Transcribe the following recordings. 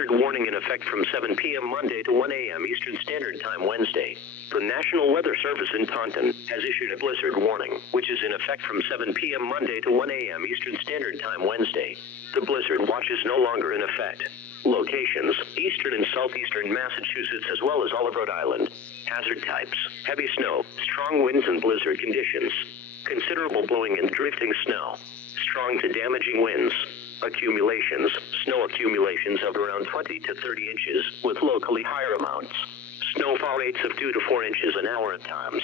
blizzard warning in effect from 7 p.m. Monday to 1 a.m. Eastern Standard Time Wednesday. The National Weather Service in Taunton has issued a blizzard warning, which is in effect from 7 p.m. Monday to 1 a.m. Eastern Standard Time Wednesday. The blizzard watch is no longer in effect. Locations: eastern and southeastern Massachusetts as well as all of Rhode Island. Hazard types: heavy snow, strong winds and blizzard conditions. Considerable blowing and drifting snow. Strong to damaging winds. Accumulations: snow accumulations of around 20 to 30 inches, with locally higher amounts. Snowfall rates of 2 to 4 inches an hour at times.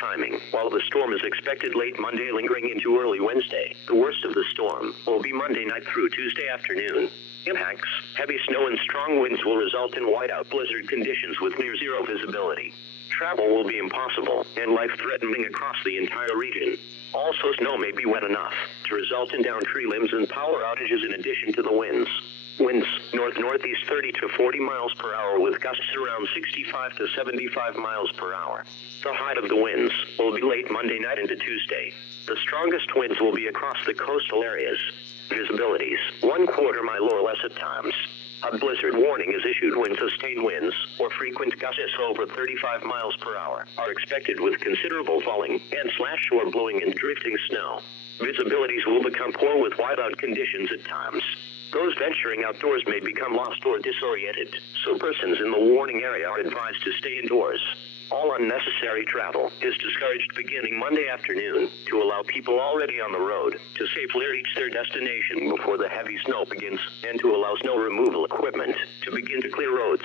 Timing: while the storm is expected late Monday lingering into early Wednesday, the worst of the storm will be Monday night through Tuesday afternoon. Impacts: heavy snow and strong winds will result in whiteout blizzard conditions with near zero visibility. Travel will be impossible and life-threatening across the entire region. Also, snow may be wet enough to result in downed tree limbs and power outages in addition to the winds. Winds, north-northeast 30 to 40 miles per hour with gusts around 65 to 75 miles per hour. The height of the winds will be late Monday night into Tuesday. The strongest winds will be across the coastal areas. Visibilities: 1/4 mile or less at times. A blizzard warning is issued when sustained winds or frequent gusts over 35 miles per hour are expected with considerable falling and or blowing and drifting snow. Visibilities will become poor with whiteout conditions at times. Those venturing outdoors may become lost or disoriented, so persons in the warning area are advised to stay indoors. All unnecessary travel is discouraged beginning Monday afternoon to allow people already on the road to safely reach their destination before the heavy snow begins and to allow snow removal equipment to begin to clear roads.